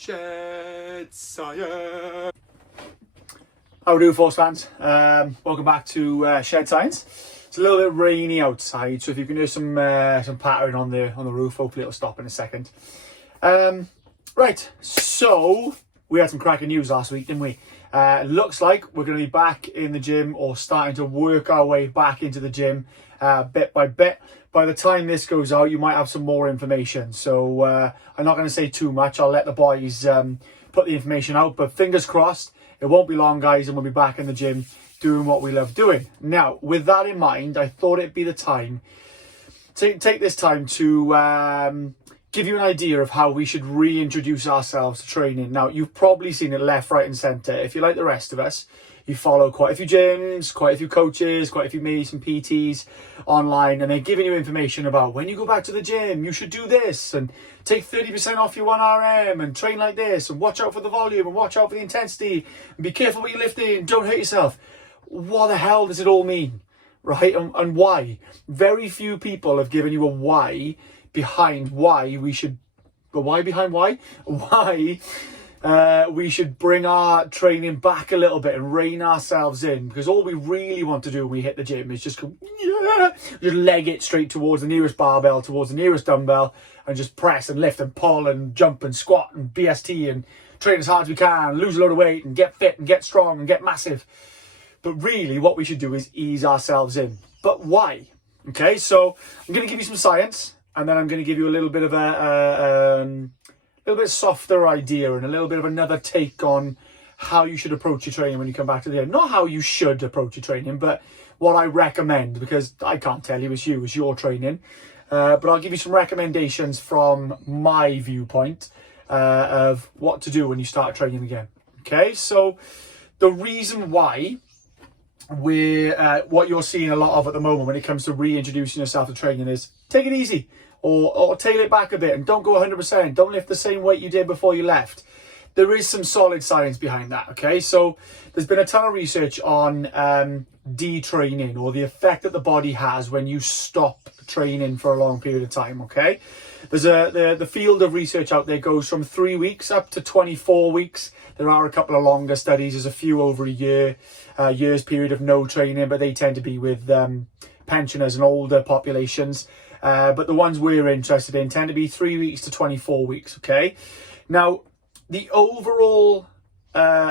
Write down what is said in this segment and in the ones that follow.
Shed Science. How do, force fans? Welcome back to Shed Science. It's a little bit rainy outside, so if you can hear some pattering on the roof, hopefully it'll stop in a second. Right, so we had some cracking news last week, didn't we? Looks like we're going to be back in the gym, or starting to work our way back into the gym bit by bit. By the time this goes out, you might have some more information. So I'm not going to say too much. I'll let the boys put the information out. But fingers crossed, it won't be long, guys, and we'll be back in the gym doing what we love doing. Now, with that in mind, I thought it'd be the time to take this time to give you an idea of how we should reintroduce ourselves to training. Now, you've probably seen it left, right and centre. If you're like the rest of us, you follow quite a few gyms, quite a few coaches, quite a few mates and PTs online, and they're giving you information about when you go back to the gym, you should do this, and take 30% off your 1RM, and train like this, and watch out for the volume, and watch out for the intensity, and be careful what you're lifting, don't hurt yourself. What the hell does it all mean, right? And why? Very few people have given you a why behind why we should, why we should bring our training back a little bit and rein ourselves in, because all we really want to do when we hit the gym is just go, yeah, just leg it straight towards the nearest barbell, towards the nearest dumbbell, and just press and lift and pull and jump and squat and BST and train as hard as we can, lose a load of weight and get fit and get strong and get massive. But really what we should do is ease ourselves in. But why? Okay, so I'm going to give you some science, and then I'm going to give you a little bit of a little bit softer idea and a little bit of another take on how you should approach your training when you come back to the gym. Not how you should approach your training, but what I recommend, because I can't tell you, it's your training. But I'll give you some recommendations from my viewpoint of what to do when you start training again. Okay, so the reason why what you're seeing a lot of at the moment when it comes to reintroducing yourself to training is take it easy, or tail it back a bit and don't go 100%. Don't lift the same weight you did before you left. There is some solid science behind that, okay? So there's been a ton of research on detraining, or the effect that the body has when you stop training for a long period of time, okay? There's the field of research out there goes from 3 weeks up to 24 weeks. There are a couple of longer studies. There's a few over a year's period of no training, but they tend to be with pensioners and older populations. But the ones we're interested in tend to be 3 weeks to 24 weeks, okay? Now, the overall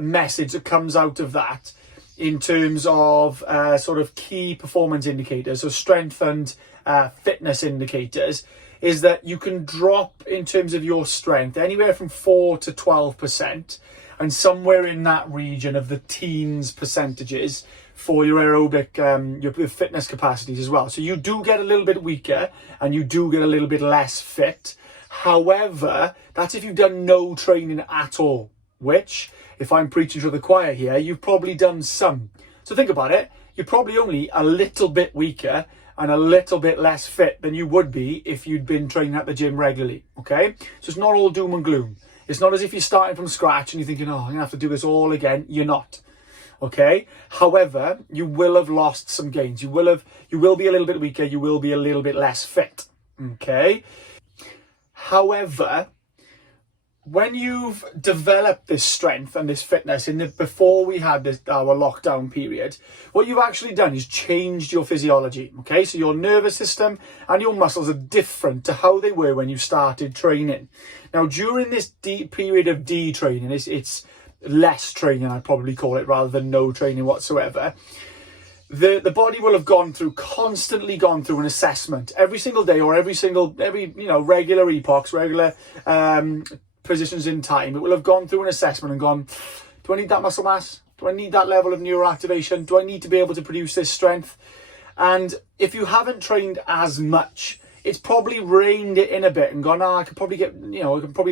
message that comes out of that in terms of sort of key performance indicators, so strength and fitness indicators, is that you can drop in terms of your strength anywhere from 4 to 12%, and somewhere in that region of the teens percentages for your aerobic, your fitness capacities as well. So you do get a little bit weaker and you do get a little bit less fit. However, that's if you've done no training at all, which, if I'm preaching to the choir here, you've probably done some. So think about it. You're probably only a little bit weaker and a little bit less fit than you would be if you'd been training at the gym regularly, okay? So it's not all doom and gloom. It's not as if you're starting from scratch and you're thinking, oh, I'm going to have to do this all again. You're not. Okay. However, you will have lost some gains. You will be a little bit weaker. You will be a little bit less fit. Okay. However, when you've developed this strength and this fitness before we had our lockdown period, what you've actually done is changed your physiology. Okay. So your nervous system and your muscles are different to how they were when you started training. Now, during this deep period of detraining, it's less training, I'd probably call it, rather than no training whatsoever. The body will have constantly gone through an assessment every single day, or every regular epochs, regular positions in time. It will have gone through an assessment and gone, do I need that muscle mass? Do I need that level of neuroactivation? Do I need to be able to produce this strength? And if you haven't trained as much, it's probably reined it in a bit and gone, I could probably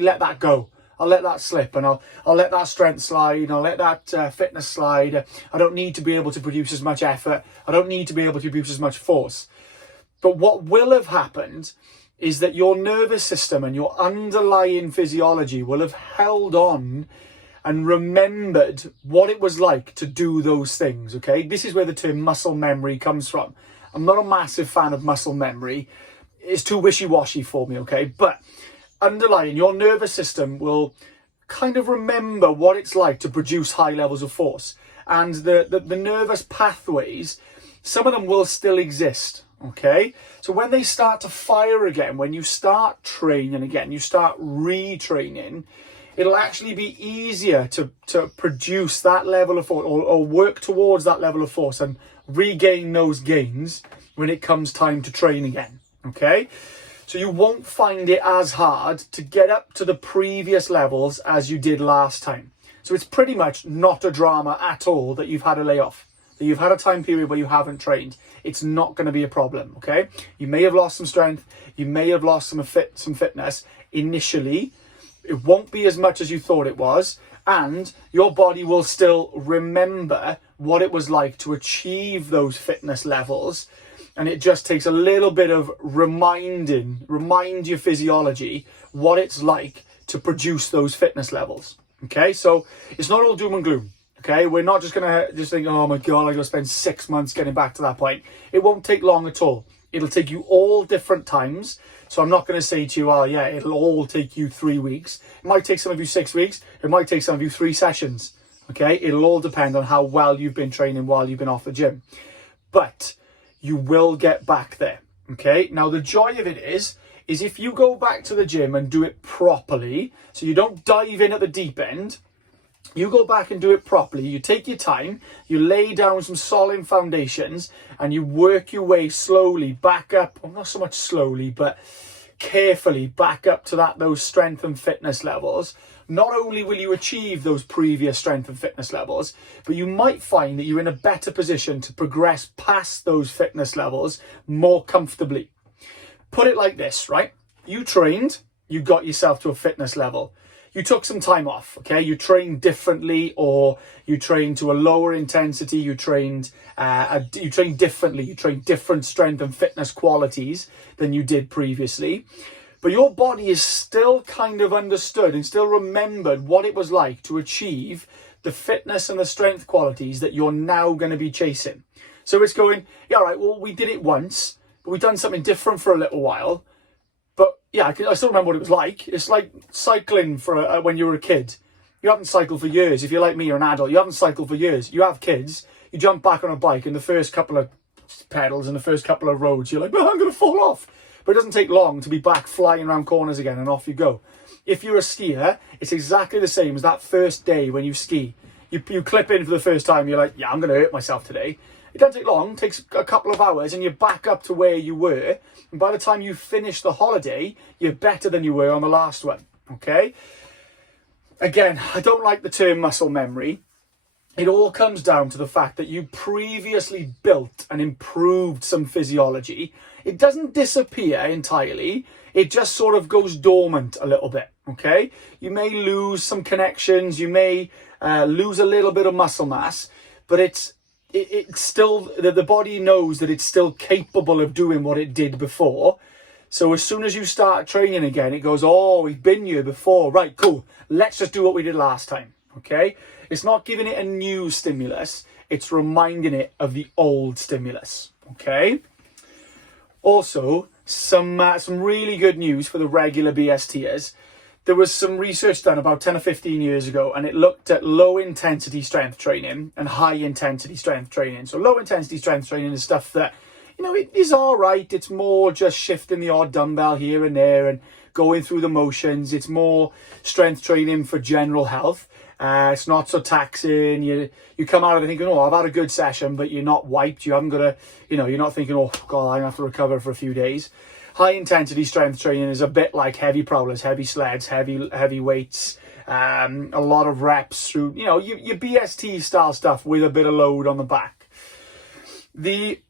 let that go. I'll let that slip, and I'll let that strength slide, and I'll let that fitness slide. I don't need to be able to produce as much effort. I don't need to be able to produce as much force. But what will have happened is that your nervous system and your underlying physiology will have held on and remembered what it was like to do those things, okay? This is where the term muscle memory comes from. I'm not a massive fan of muscle memory. It's too wishy-washy for me, okay? But underlying, your nervous system will kind of remember what it's like to produce high levels of force. And the nervous pathways, some of them will still exist, okay? So when they start to fire again, when you start training again, you start retraining, it'll actually be easier to produce that level of force, or work towards that level of force and regain those gains when it comes time to train again, okay? So you won't find it as hard to get up to the previous levels as you did last time. So it's pretty much not a drama at all that you've had a layoff, that you've had a time period where you haven't trained. It's not going to be a problem, okay? You may have lost some strength, you may have lost some fitness initially. It won't be as much as you thought it was, and your body will still remember what it was like to achieve those fitness levels. And it just takes a little bit of remind your physiology what it's like to produce those fitness levels. Okay, so it's not all doom and gloom. Okay, we're not just gonna think, oh my God, I gotta spend 6 months getting back to that point. It won't take long at all. It'll take you all different times. So I'm not going to say to you, oh yeah, it'll all take you 3 weeks. It might take some of you 6 weeks. It might take some of you 3 sessions. Okay, it'll all depend on how well you've been training while you've been off the gym. But you will get back there. Okay, now the joy of it is if you go back to the gym and do it properly, so you don't dive in at the deep end, you go back and do it properly, you take your time, you lay down some solid foundations, and you work your way slowly back up, well, not so much slowly, but carefully back up to those strength and fitness levels. Not only will you achieve those previous strength and fitness levels, but you might find that you're in a better position to progress past those fitness levels more comfortably. Put it like this, right? You trained, you got yourself to a fitness level. You took some time off, okay? You trained differently, or you trained to a lower intensity. You trained differently. You trained different strength and fitness qualities than you did previously. But your body is still kind of understood and still remembered what it was like to achieve the fitness and the strength qualities that you're now going to be chasing. So it's going, yeah, all right, well, we did it once, but we've done something different for a little while. But yeah, I still remember what it was like. It's like cycling for when you were a kid. You haven't cycled for years. If you're like me, you're an adult. You haven't cycled for years. You have kids. You jump back on a bike, and the first couple of pedals and the first couple of roads, you're like, well, I'm going to fall off. But it doesn't take long to be back flying around corners again, and off you go. If you're a skier, it's exactly the same as that first day when you ski. You clip in for the first time, you're like, yeah, I'm going to hurt myself today. It doesn't take long, it takes a couple of hours, and you're back up to where you were. And by the time you finish the holiday, you're better than you were on the last one, okay? Again, I don't like the term muscle memory. It all comes down to the fact that you previously built and improved some physiology. It doesn't disappear entirely. It just sort of goes dormant a little bit, okay? You may lose some connections. You may lose a little bit of muscle mass, but it's still, the body knows that it's still capable of doing what it did before. So as soon as you start training again, it goes, oh, we've been here before. Right, cool. Let's just do what we did last time, okay? It's not giving it a new stimulus. It's reminding it of the old stimulus, okay? Also, some really good news for the regular BSTers. There was some research done about 10 or 15 years ago, and it looked at low intensity strength training and high intensity strength training. So low intensity strength training is stuff that, you know, it is all right. It's more just shifting the odd dumbbell here and there and going through the motions. It's more strength training for general health. It's not so taxing. You come out of it thinking, oh, I've had a good session, but you're not wiped. You haven't got to, you're not thinking, oh, God, I'm going to have to recover for a few days. High intensity strength training is a bit like heavy prowlers, heavy sleds, heavy weights, a lot of reps through, your BST style stuff with a bit of load on the back. The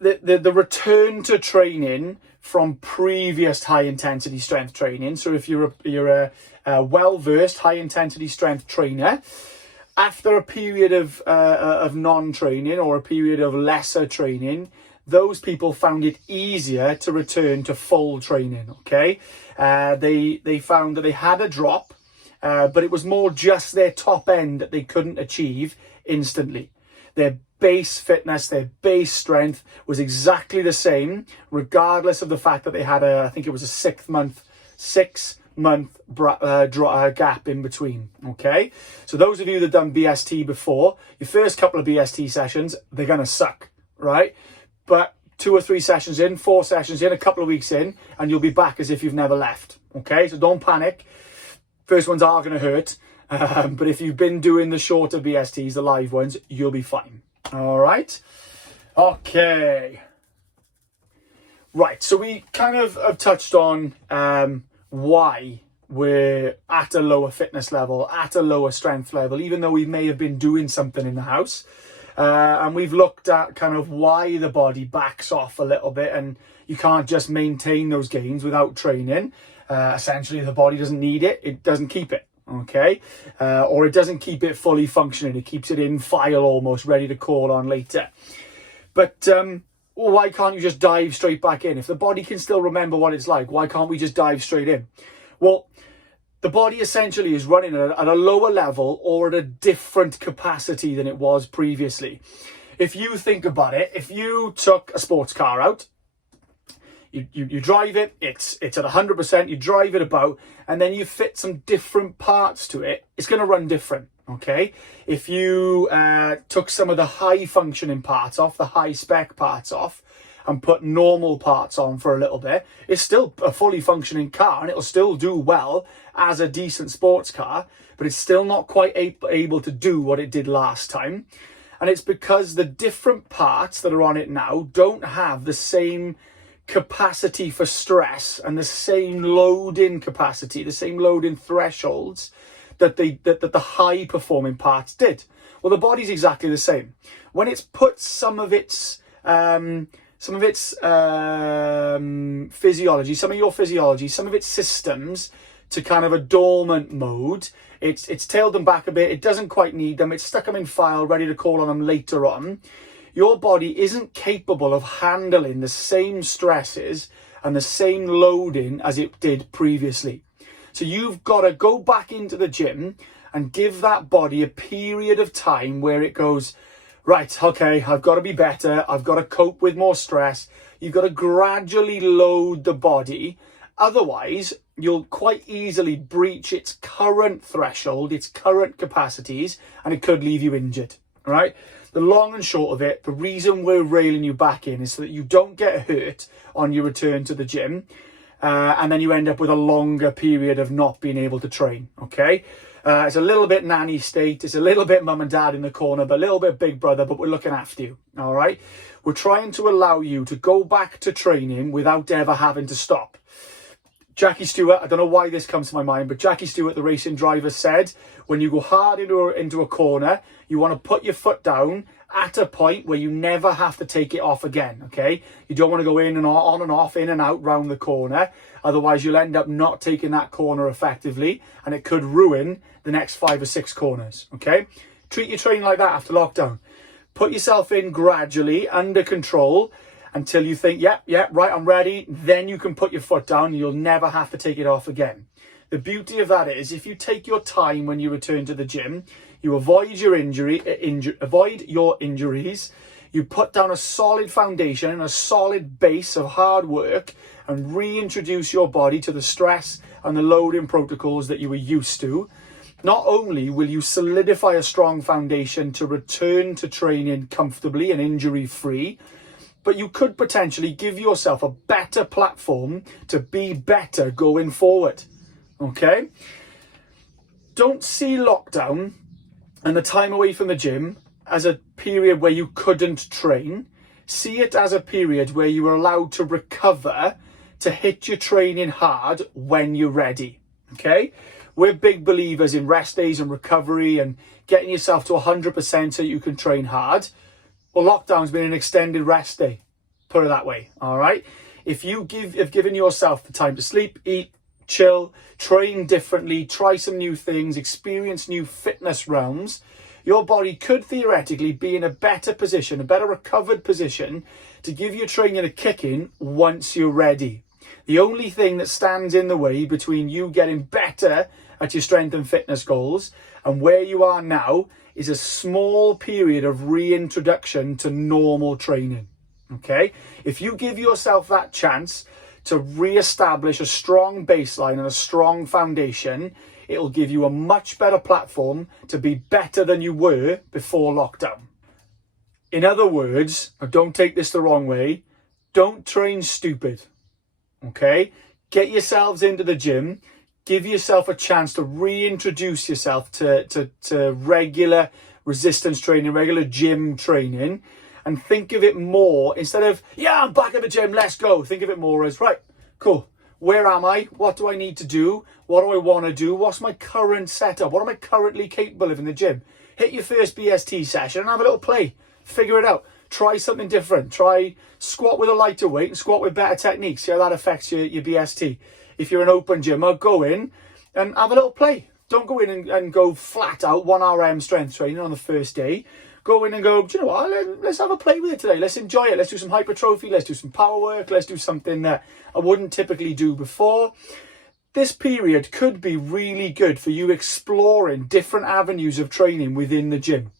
return to training from previous high intensity strength training. So if you're a well-versed high intensity strength trainer, after a period of non-training or a period of lesser training, those people found it easier to return to full training, okay? They found that they had a drop, but it was more just their top end that they couldn't achieve instantly. Their base fitness, their base strength was exactly the same, regardless of the fact that they had I think it was a 6 month gap in between. Okay, so those of you that done BST before, your first couple of BST sessions, they're gonna suck, right? But 2 or 3 sessions in, 4 sessions in, a couple of weeks in, and you'll be back as if you've never left. Okay, so don't panic. First ones are gonna hurt, but if you've been doing the shorter BSTs, the live ones, you'll be fine. All right. Okay. Right, so we kind of have touched on why we're at a lower fitness level, at a lower strength level, even though we may have been doing something in the house. And we've looked at kind of why the body backs off a little bit, and you can't just maintain those gains without training. Essentially, the body doesn't need it. It doesn't keep it, okay? Or it doesn't keep it fully functioning. It keeps it in file almost, ready to call on later. But why can't you just dive straight back in? If the body can still remember what it's like, why can't we just dive straight in? Well, the body essentially is running at a lower level or at a different capacity than it was previously. If you think about it, if you took a sports car out, you drive it, it's at 100%, you drive it about, and then you fit some different parts to it, it's going to run different, okay? If you took some of the high functioning parts off, the high spec parts off, and put normal parts on for a little bit, it's still a fully functioning car and it'll still do well as a decent sports car, but it's still not quite able to do what it did last time. And it's because the different parts that are on it now don't have the same capacity for stress and the same load-in capacity, the same load-in thresholds that the high performing parts did. Well, the body's exactly the same. When it's put some of its physiology, some of your physiology, some of its systems to kind of a dormant mode, it's tailed them back a bit, it doesn't quite need them, it's stuck them in file, ready to call on them later on. Your body isn't capable of handling the same stresses and the same loading as it did previously. So you've got to go back into the gym and give that body a period of time where it goes, right, okay, I've got to be better. I've got to cope with more stress. You've got to gradually load the body. Otherwise, you'll quite easily breach its current threshold, its current capacities, and it could leave you injured, right? The long and short of it, the reason we're railing you back in is so that you don't get hurt on your return to the gym, and then you end up with a longer period of not being able to train, okay? It's a little bit nanny state, it's a little bit mum and dad in the corner, but a little bit big brother, but we're looking after you, all right? We're trying to allow you to go back to training without ever having to stop. Jackie Stewart, I don't know why this comes to my mind, but Jackie Stewart, the racing driver, said when you go hard into a corner, you want to put your foot down at a point where you never have to take it off again, okay? You don't want to go in and on and off, in and out round the corner. Otherwise, you'll end up not taking that corner effectively, and it could ruin the next 5 or 6 corners, okay? Treat your training like that after lockdown. Put yourself in gradually, under control, until you think, yeah, right, I'm ready. Then you can put your foot down and you'll never have to take it off again. The beauty of that is if you take your time when you return to the gym, you avoid your injuries, you put down a solid foundation and a solid base of hard work and reintroduce your body to the stress and the loading protocols that you were used to. Not only will you solidify a strong foundation to return to training comfortably and injury-free, but you could potentially give yourself a better platform to be better going forward, okay? Don't see lockdown and the time away from the gym as a period where you couldn't train. See it as a period where you were allowed to recover, to hit your training hard when you're ready, okay? We're big believers in rest days and recovery and getting yourself to 100% so you can train hard. Well, lockdown's been an extended rest day, put it that way, all right? If you have given yourself the time to sleep, eat, chill, train differently, try some new things, experience new fitness realms, your body could theoretically be in a better position, a better recovered position to give your training a kick in once you're ready. The only thing that stands in the way between you getting better at your strength and fitness goals and where you are now is a small period of reintroduction to normal training, okay? If you give yourself that chance to re-establish a strong baseline and a strong foundation. It'll give you a much better platform to be better than you were before lockdown. In other words, don't take this the wrong way, don't train stupid, okay? Get yourselves into the gym, give yourself a chance to reintroduce yourself to regular resistance training, regular gym training, and think of it more, instead of, yeah, I'm back at the gym, let's go. Think of it more as, right, cool. Where am I? What do I need to do? What do I want to do? What's my current setup? What am I currently capable of in the gym? Hit your first BST session and have a little play. Figure it out. Try something different. Try squat with a lighter weight and squat with better techniques. See how that affects your BST. If you're an open gymmer, go in and have a little play. Don't go in and go flat out 1 RM strength training on the first day. Go in and go, do you know what, let's have a play with it today. Let's enjoy it. Let's do some hypertrophy. Let's do some power work. Let's do something that I wouldn't typically do before. This period could be really good for you exploring different avenues of training within the gym.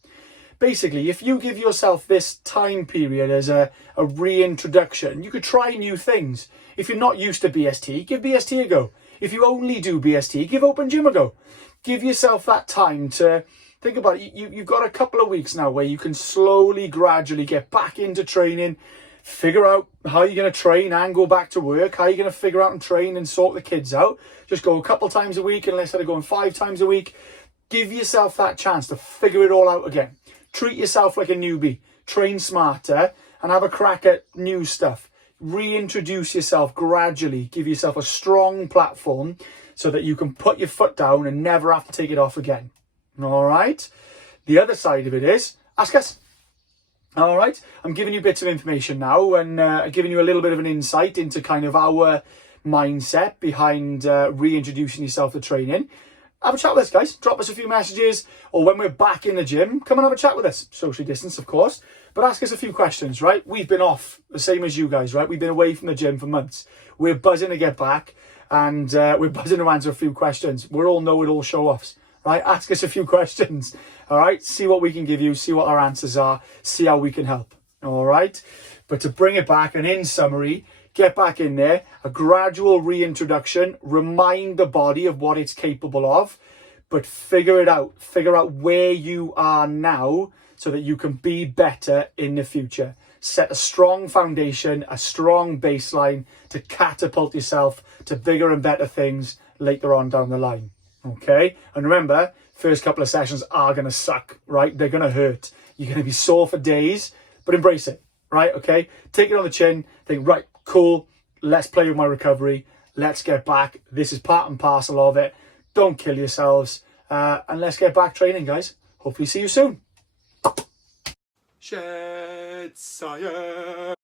Basically, if you give yourself this time period as a reintroduction, you could try new things. If you're not used to BST, give BST a go. If you only do BST, give open gym a go. Give yourself that time to think about it. You've got a couple of weeks now where you can slowly, gradually get back into training, figure out how you're going to train and go back to work, how you're going to figure out and train and sort the kids out. Just go a couple times a week instead of going 5 times a week. Give yourself that chance to figure it all out again. Treat yourself like a newbie. Train smarter and have a crack at new stuff. Reintroduce yourself gradually. Give yourself a strong platform so that you can put your foot down and never have to take it off again. All right. The other side of it is ask us. All right. I'm giving you bits of information now and giving you a little bit of an insight into kind of our mindset behind reintroducing yourself to training. Have a chat with us, guys. Drop us a few messages, or when we're back in the gym, come and have a chat with us. Social distance, of course, but ask us a few questions, right? We've been off, the same as you guys, right? We've been away from the gym for months. We're buzzing to get back, and we're buzzing to answer a few questions. We're all know-it-all show-offs, right? Ask us a few questions, all right? See what we can give you, see what our answers are, see how we can help, all right? But to bring it back, and in summary, get back in there, a gradual reintroduction, remind the body of what it's capable of, but figure it out. Figure out where you are now so that you can be better in the future. Set a strong foundation, a strong baseline to catapult yourself to bigger and better things later on down the line. Okay? And remember, first couple of sessions are going to suck, right? They're going to hurt. You're going to be sore for days, but embrace it, right? Okay? Take it on the chin. Think, right, cool, let's play with my recovery, let's get back, this is part and parcel of it, don't kill yourselves, and let's get back training, guys. Hopefully see you soon. Shed Science.